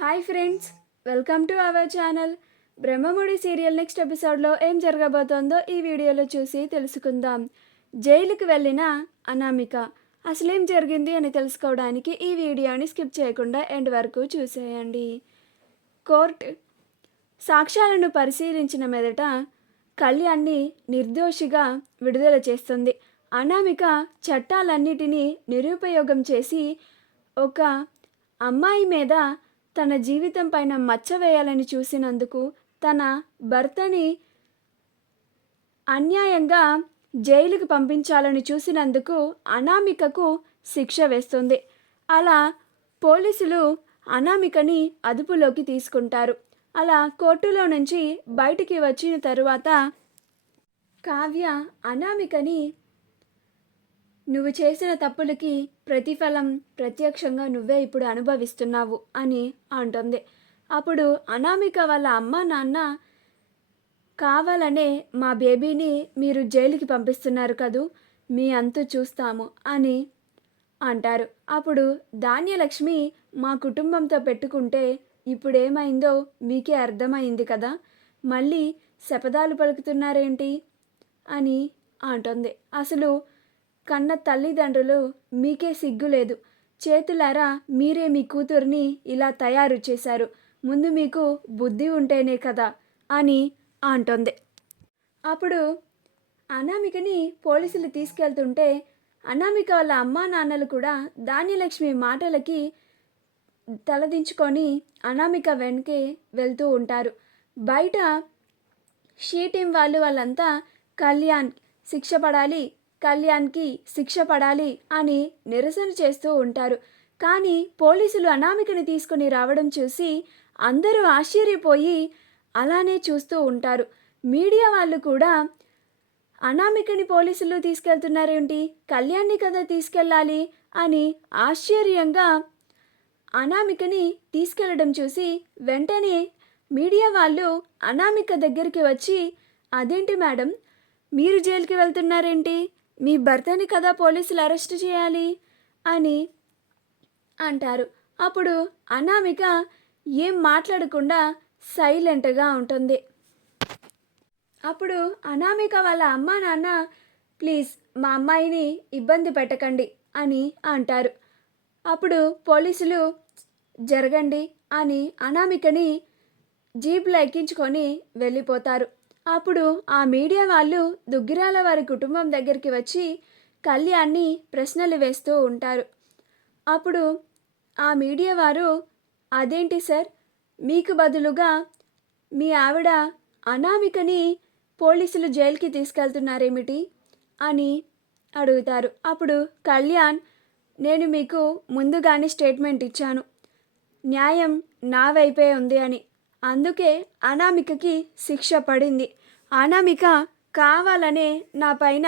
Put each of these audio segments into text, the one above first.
Hi friends, welcome to our channel. Brahmamudi serial next ఎపిసోడ్లో ఏం జరగబోతోందో ఈ వీడియోలో చూసి తెలుసుకుందాం. జైలుకి వెళ్ళిన అనామిక అసలేం జరిగింది అని తెలుసుకోవడానికి ఈ వీడియోని స్కిప్ చేయకుండా ఎండ్ వరకు చూసేయండి. కోర్టు సాక్ష్యాలను పరిశీలించిన మీదట కళ్యాణ్ని నిర్దోషిగా విడుదల చేస్తుంది. అనామిక చట్టాలన్నిటినీ నిరుపయోగం చేసి ఒక అమ్మాయి మీద తన జీవితం పైన మచ్చ వేయాలని చూసినందుకు, తన భర్తని అన్యాయంగా జైలుకి పంపించాలని చూసినందుకు అనామికకు శిక్ష వేస్తుంది. అలా పోలీసులు అనామికని అదుపులోకి తీసుకుంటారు. అలా కోర్టులో నుంచి బయటికి వచ్చిన తరువాత కావ్య అనామికని నువ్వు చేసిన తప్పులకి ప్రతిఫలం ప్రత్యక్షంగా నువ్వే ఇప్పుడు అనుభవిస్తున్నావు అని అంటుంది. అప్పుడు అనామిక వాళ్ళ అమ్మ నాన్న కావాలనే మా బేబీని మీరు జైలుకి పంపిస్తున్నారు కదూ, మీ అంతు చూస్తాము అని అంటారు. అప్పుడు ధాన్యలక్ష్మి మా కుటుంబంతో పెట్టుకుంటే ఇప్పుడేమైందో మీకే అర్థమైంది కదా, మళ్ళీ శపథాలు పలుకుతున్నారేంటి అని అంటుంది. అసలు కన్న తల్లిదండ్రులు మీకే సిగ్గులేదు, చేతులారా మీరే మీ కూతుర్ని ఇలా తయారు చేశారు, ముందు మీకు బుద్ధి ఉంటేనే కదా అని అంటుంది. అప్పుడు అనామికని పోలీసులు తీసుకెళ్తుంటే అనామిక వాళ్ళ అమ్మా నాన్నలు కూడా ధాన్యలక్ష్మి మాటలకి తలదించుకొని అనామిక వెనకే వెళ్తూ ఉంటారు. బయట షీటీం వాళ్ళంతా కళ్యాణ్ శిక్ష పడాలి, కళ్యాణ్కి శిక్ష పడాలి అని నిరసన చేస్తూ ఉంటారు. కానీ పోలీసులు అనామికని తీసుకుని రావడం చూసి అందరూ ఆశ్చర్యపోయి అలానే చూస్తూ ఉంటారు. మీడియా వాళ్ళు కూడా అనామికని పోలీసులు తీసుకెళ్తున్నారేంటి, కళ్యాణ్ని కదా తీసుకెళ్ళాలి అని ఆశ్చర్యంగా అనామికని తీసుకెళ్లడం చూసి వెంటనే మీడియా వాళ్ళు అనామిక దగ్గరికి వచ్చి, అదేంటి మేడం, మీరు జైలుకి వెళ్తున్నారేంటి, మీ భర్తని కదా పోలీసులు అరెస్ట్ చేయాలి అని అంటారు. అప్పుడు అనామిక ఏం మాట్లాడకుండా సైలెంట్గా ఉంటుంది. అప్పుడు అనామిక వాళ్ళ అమ్మా నాన్న, ప్లీజ్ మా అమ్మాయిని ఇబ్బంది పెట్టకండి అని అంటారు. అప్పుడు పోలీసులు జరగండి అని అనామికని జీప్లో ఎక్కించుకొని వెళ్ళిపోతారు. అప్పుడు ఆ మీడియా వాళ్ళు దుగ్గిరాల వారి కుటుంబం దగ్గరికి వచ్చి కళ్యాణ్ని ప్రశ్నలు వేస్తూ ఉంటారు. అప్పుడు ఆ మీడియా వారు, అదేంటి సార్, మీకు బదులుగా మీ ఆవిడ అనామికని పోలీసులు జైలుకి తీసుకెళ్తున్నారేమిటి అని అడుగుతారు. అప్పుడు కళ్యాణ్, నేను మీకు ముందుగానే స్టేట్మెంట్ ఇచ్చాను, న్యాయం నా వైపే ఉంది అని, అందుకే అనామికకి శిక్ష పడింది, అనామిక కావాలనే నా పైన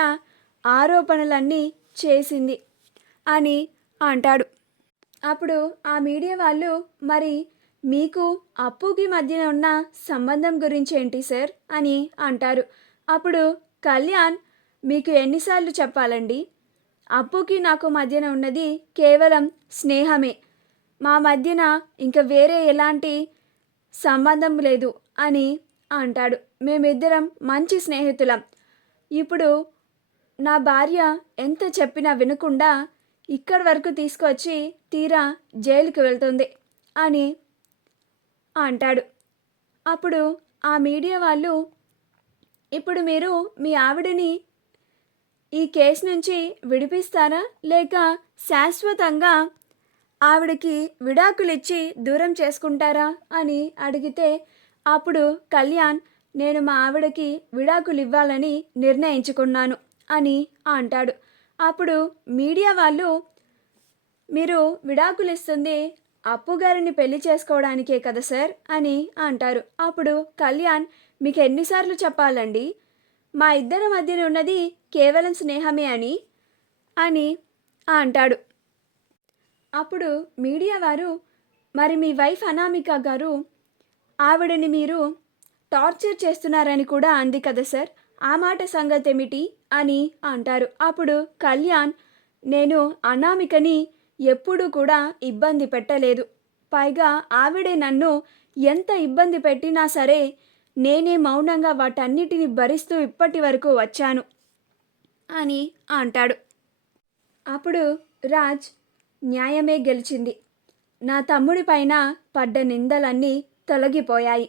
ఆరోపణలన్నీ చేసింది అని అంటాడు. అప్పుడు ఆ మీడియా వాళ్ళు, మరి మీకు అప్పుకి మధ్యన ఉన్న సంబంధం గురించి ఏంటి సార్ అని అంటారు. అప్పుడు కళ్యాణ్, మీకు ఎన్నిసార్లు చెప్పాలండి, అప్పుకి నాకు మధ్యన ఉన్నది కేవలం స్నేహమే, మా మధ్యన ఇంకా వేరే ఎలాంటి సంబంధం లేదు అని అంటాడు. మేమిద్దరం మంచి స్నేహితులం, ఇప్పుడు నా భార్య ఎంత చెప్పినా వినకుండా ఇక్కడి వరకు తీసుకొచ్చి తీరా జైలుకి వెళ్తుంది అని అంటాడు. అప్పుడు ఆ మీడియా వాళ్ళు, ఇప్పుడు మీరు మీ ఆవిడని ఈ కేసు నుంచి విడిపిస్తారా, లేక శాశ్వతంగా ఆవిడకి విడాకులు ఇచ్చి దూరం చేసుకుంటారా అని అడిగితే అప్పుడు కళ్యాణ్, నేను మా ఆవిడకి విడాకులు ఇవ్వాలని నిర్ణయించుకున్నాను అని అంటాడు. అప్పుడు మీడియా వాళ్ళు, మీరు విడాకులు ఇస్తుంది అప్పు గారిని పెళ్లి చేసుకోవడానికే కదా సార్ అని అంటారు. అప్పుడు కళ్యాణ్, మీకు ఎన్నిసార్లు చెప్పాలండి, మా ఇద్దరి మధ్యన ఉన్నది కేవలం స్నేహమే అని అంటాడు. అప్పుడు మీడియా వారు, మరి మీ వైఫ్ అనామిక గారు ఆవిడని మీరు టార్చర్ చేస్తున్నారని కూడా అంది కదా సార్, ఆ మాట సంగతి ఏమిటి అని అంటారు. అప్పుడు కళ్యాణ్, నేను అనామికని ఎప్పుడూ కూడా ఇబ్బంది పెట్టలేదు, పైగా ఆవిడే నన్ను ఎంత ఇబ్బంది పెట్టినా సరే నేనే మౌనంగా వాటన్నిటిని భరిస్తూ ఇప్పటి వరకు వచ్చాను అని అంటాడు. అప్పుడు రాజ్, న్యాయమే గెలిచింది. నా తమ్ముడి పైన పడ్డ నిందలన్నీ తొలగిపోయాయి.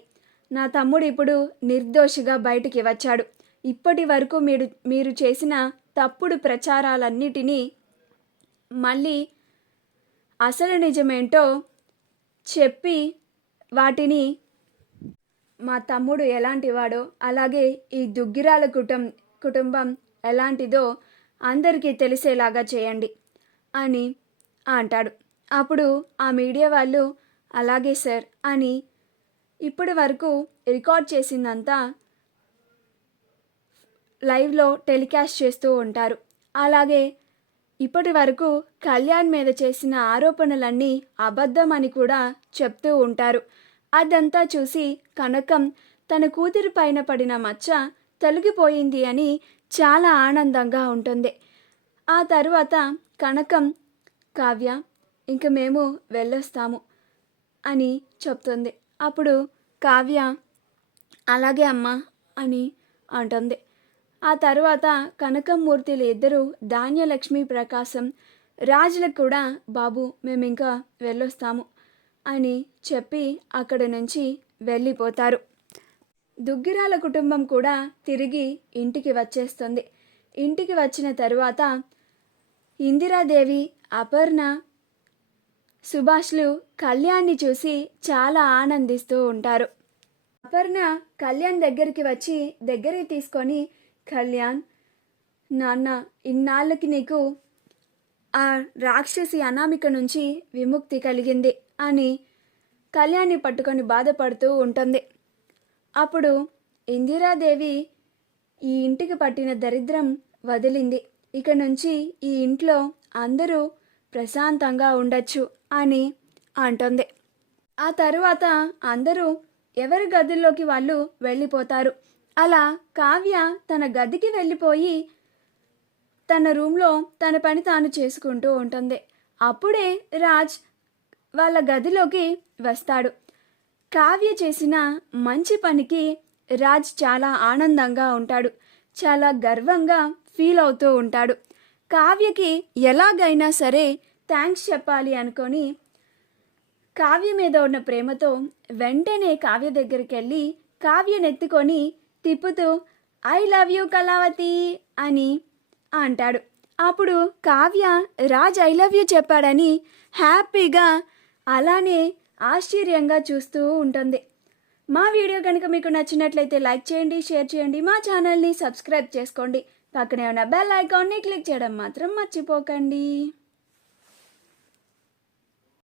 నా తమ్ముడు ఇప్పుడు నిర్దోషిగా బయటికి వచ్చాడు. ఇప్పటి వరకు మీరు చేసిన తప్పుడు ప్రచారాలన్నిటినీ మళ్ళీ అసలు నిజమేంటో చెప్పి వాటిని మా తమ్ముడు ఎలాంటివాడో, అలాగే ఈ దుగ్గిరాల కుటుంబం ఎలాంటిదో అందరికీ తెలిసేలాగా చేయండి అని అంటాడు. అప్పుడు ఆ మీడియా వాళ్ళు అలాగే సార్ అని ఇప్పటి వరకు రికార్డ్ చేసిందంతా లైవ్లో టెలికాస్ట్ చేస్తూ ఉంటారు. అలాగే ఇప్పటి వరకు కళ్యాణ్ మీద చేసిన ఆరోపణలన్నీ అబద్ధం అని కూడా చెప్తూ ఉంటారు. అదంతా చూసి కనకం తన కూతురి పైన పడిన మచ్చ తొలగిపోయింది అని చాలా ఆనందంగా ఉంటుంది. ఆ తరువాత కనకం, కావ్య ఇంక మేము వెళ్ళొస్తాము అని చెప్తుంది. అప్పుడు కావ్య అలాగే అమ్మా అని అంటుంది. ఆ తరువాత కనకమూర్తిలు ఇద్దరు ధాన్యలక్ష్మి ప్రకాశం రాజులకు కూడా బాబు మేము ఇంకా వెళ్ళొస్తాము అని చెప్పి అక్కడి నుంచి వెళ్ళిపోతారు. దుగ్గిరాల కుటుంబం కూడా తిరిగి ఇంటికి వచ్చేస్తుంది. ఇంటికి వచ్చిన తరువాత ఇందిరాదేవి, అపర్ణ, సుభాష్లు కళ్యాణ్ని చూసి చాలా ఆనందిస్తూ ఉంటారు. అపర్ణ కళ్యాణ్ దగ్గరికి వచ్చి దగ్గరికి తీసుకొని, కళ్యాణ్ నాన్న ఇన్నాళ్ళకి నీకు ఆ రాక్షసి అనామిక నుంచి విముక్తి కలిగింది అని కళ్యాణ్ని పట్టుకొని బాధపడుతూ ఉంటుంది. అప్పుడు ఇందిరాదేవి ఈ ఇంటికి పట్టిన దరిద్రం వదిలింది, ఇక నుంచి ఈ ఇంట్లో అందరూ ప్రశాంతంగా ఉండొచ్చు అని అంటుంది. ఆ తరువాత అందరూ ఎవరి గదుల్లోకి వాళ్ళు వెళ్ళిపోతారు. అలా కావ్య తన గదికి వెళ్ళిపోయి తన రూమ్లో తన పని తాను చేసుకుంటూ ఉంటుంది. అప్పుడే రాజ్ వాళ్ళ గదిలోకి వస్తాడు. కావ్య చేసిన మంచి పనికి రాజ్ చాలా ఆనందంగా ఉంటాడు. చాలా గర్వంగా ఫీల్ అవుతూ ఉంటాడు. కావ్యకి ఎలాగైనా సరే థ్యాంక్స్ చెప్పాలి అనుకొని కావ్య మీద ఉన్న ప్రేమతో వెంటనే కావ్య దగ్గరికి వెళ్ళి కావ్యనెత్తుకొని తిప్పుతూ ఐ లవ్ యూ కళావతి అని అంటాడు. అప్పుడు Kavya Raj I love you చెప్పాడని హ్యాపీగా అలానే ఆశ్చర్యంగా చూస్తూ ఉంటుంది. మా వీడియో కనుక మీకు నచ్చినట్లయితే లైక్ చేయండి, షేర్ చేయండి, మా ఛానల్ని సబ్స్క్రైబ్ చేసుకోండి. పక్కనే ఉన్న బెల్ ఐకాన్ని క్లిక్ చేయడం మాత్రం మర్చిపోకండి.